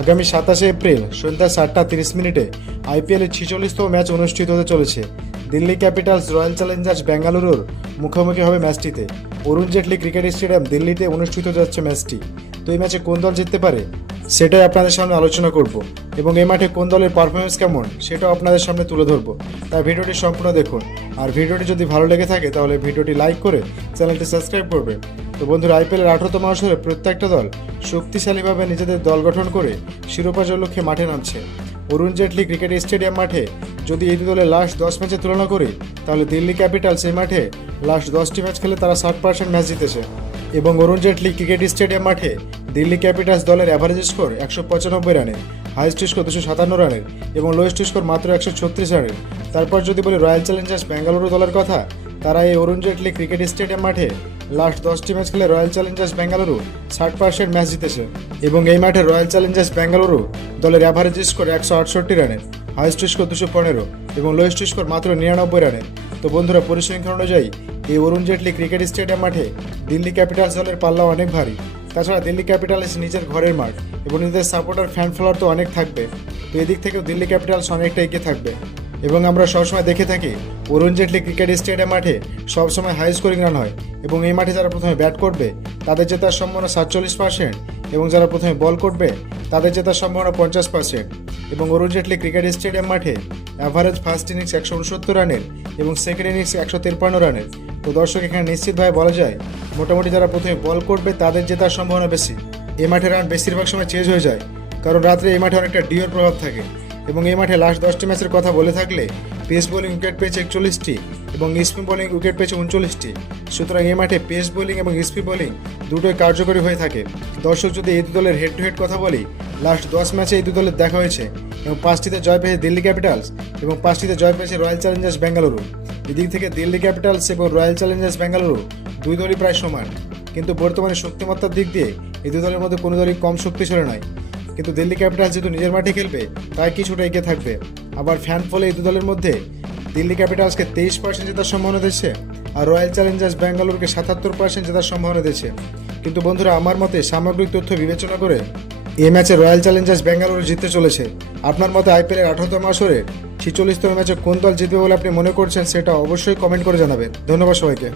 আগামী সাতাশে এপ্রিল সন্ধ্যা সাতটা তিরিশ মিনিটে আইপিএলের ছিচল্লিশতম ম্যাচ অনুষ্ঠিত হতে চলেছে। দিল্লি ক্যাপিটালস, রয়্যাল চ্যালেঞ্জার্স, বেঙ্গালুরুর মুখোমুখি হবে ম্যাচটিতে। অরুণ জেটলি ক্রিকেট স্টেডিয়াম দিল্লিতে অনুষ্ঠিত যাচ্ছে ম্যাচটি। তো এই ম্যাচে কোন দল জিততে পারে সেটাই আপনাদের সামনে আলোচনা করব। এবং এই মাঠে কোন দলের পারফরমেন্স কেমন সেটাও আপনাদের সামনে তুলে ধরব। তাই ভিডিওটি সম্পূর্ণ দেখুন। আর ভিডিওটি যদি ভালো লেগে থাকে তাহলে ভিডিওটি লাইক করে চ্যানেলটি সাবস্ক্রাইব করবেন। তো বন্ধুরা আইপিএলের আঠারোতম আসরে প্রত্যেকটা দল শক্তিশালীভাবে নিজেদের দল গঠন করে শিরোপা লক্ষ্যে মাঠে নামছে। অরুণ জেটলি ক্রিকেট স্টেডিয়াম মাঠে যদি এই দলের লাস্ট দশ ম্যাচে তুলনা করি, তাহলে দিল্লি ক্যাপিটালস এই মাঠে লাস্ট দশটি ম্যাচ খেলে তারা ষাট পার্সেন্ট ম্যাচ জিতেছে। এবং অরুণ জেটলি ক্রিকেট স্টেডিয়াম মাঠে দিল্লি ক্যাপিটালস দলের অ্যাভারেজ স্কোর একশো পঁচানব্বই রানের হাইস্ট স্কোর দুশো সাতান্ন রানের এবং লোয়েস্ট স্কোর মাত্র একশো ছত্রিশ রানের। তারপর যদি বলি রয়্যাল চ্যালেঞ্জার্স বেঙ্গালুরু দলের কথা, তারা এই অরুণ জেটলি ক্রিকেট স্টেডিয়াম মাঠে লাস্ট দশটি ম্যাচ খেলে রয়্যাল চ্যালেঞ্জার্স বেঙ্গালুরু ষাট পার্সেন্ট ম্যাচ জিতেছে। এবং এই মাঠে রয়্যাল চ্যালেঞ্জার্স বেঙ্গালুরু দলের অ্যাভারেজ স্কোর একশো আটষট্টি রানের হাইস্ট স্কোর দুশো পনেরো এবং লোয়েস্ট স্কোর মাত্র নিরানব্বই রানের। তো বন্ধুরা, পরিসংখ্যান অনুযায়ী এই অরুণ জেটলি ক্রিকেট স্টেডিয়াম মাঠে দিল্লি ক্যাপিটালস দলের পাল্লা অনেক ভারী। তাছাড়া দিল্লি ক্যাপিটালস নিজের ঘরের মাঠ এবং নিজেদের সাপোর্টার ফ্যান ফলোয়ার তো অনেক থাকবে। তো এদিক থেকেও দিল্লি ক্যাপিটালস অনেকটা এগিয়ে থাকবে। এবং আমরা সবসময় দেখে থাকি, অরুণ জেটলি ক্রিকেট স্টেডিয়াম মাঠে সবসময় হাই স্কোরিং রান হয় এবং এই মাঠে যারা প্রথমে ব্যাট করবে, তাদের জেতার সম্ভাবনা সাতচল্লিশ পার্সেন্ট এবং যারা প্রথমে বল করবে, তাদের জেতার সম্ভাবনা পঞ্চাশ পার্সেন্ট এবং অরুণ জেটলি ক্রিকেট স্টেডিয়াম মাঠে অ্যাভারেজ ফার্স্ট ইনিংস একশো উনসত্তর রানের এবং সেকেন্ড ইনিংস একশো তিপ্পান্ন রানের। তো দর্শক, এখানে নিশ্চিতভাবে বলা যায়, মোটামুটি যারা প্রথমে বল করবে, তাদের জেতার সম্ভাবনা বেশি। এই মাঠে রান বেশিরভাগ সময় চেঞ্জ হয়ে যায়, কারণ রাত্রে এই মাঠে অনেকটা ডিওর প্রভাব থাকে। এবং এই মাঠে লাস্ট দশটি ম্যাচের কথা বলে থাকলে পেস বোলিং উইকেট পেয়েছে একচল্লিশটি এবং স্পিন বোলিং উইকেট পেয়েছে উনচল্লিশটি। সুতরাং এই মাঠে পেস বোলিং এবং স্পিন বোলিং দুটোই কার্যকরী হয়ে থাকে। দর্শক যদি এই দু দলের হেড টু হেড কথা বলি লাস্ট দশ ম্যাচে এই দু দলের দেখা হয়েছে এবং পাঁচটিতে জয় পেয়েছে দিল্লি ক্যাপিটালস এবং পাঁচটিতে জয় পেয়েছে রয়্যাল চ্যালেঞ্জার্স বেঙ্গালুরু এদিক থেকে দিল্লি ক্যাপিটালস এবং রয়্যাল চ্যালেঞ্জার্স বেঙ্গালুরু দুই দলই প্রায় সমান। কিন্তু বর্তমানে শক্তিমত্তার দিক দিয়ে এই দু দলের মধ্যে কোনো দলই কম শক্তিশালী নয়। কিন্তু দিল্লি ক্যাপিটালস যেহেতু নিজের মাঠে খেলবে, তাই কিছুটা এগিয়ে থাকবে। আবার ফ্যান ফলে এই দু দলের মধ্যে দিল্লি ক্যাপিটালসকে তেইশ পার্সেন্ট জেতার সম্ভাবনা দিচ্ছে আর রয়্যাল চ্যালেঞ্জার্স বেঙ্গালুরুকে সাতাত্তর পার্সেন্ট জেতার সম্ভাবনা দিচ্ছে কিন্তু বন্ধুরা, আমার মতে সামগ্রিক তথ্য বিবেচনা করে এই ম্যাচে রয়্যাল চ্যালেঞ্জার্স বেঙ্গালুরু জিততে চলেছে। আপনার মতে আইপিএলের আঠারোতম আসরে ছিচল্লিশতম ম্যাচে কোন দল জিতবে বলে আপনি মনে করছেন, সেটা অবশ্যই কমেন্ট করে জানাবেন। ধন্যবাদ সবাইকে।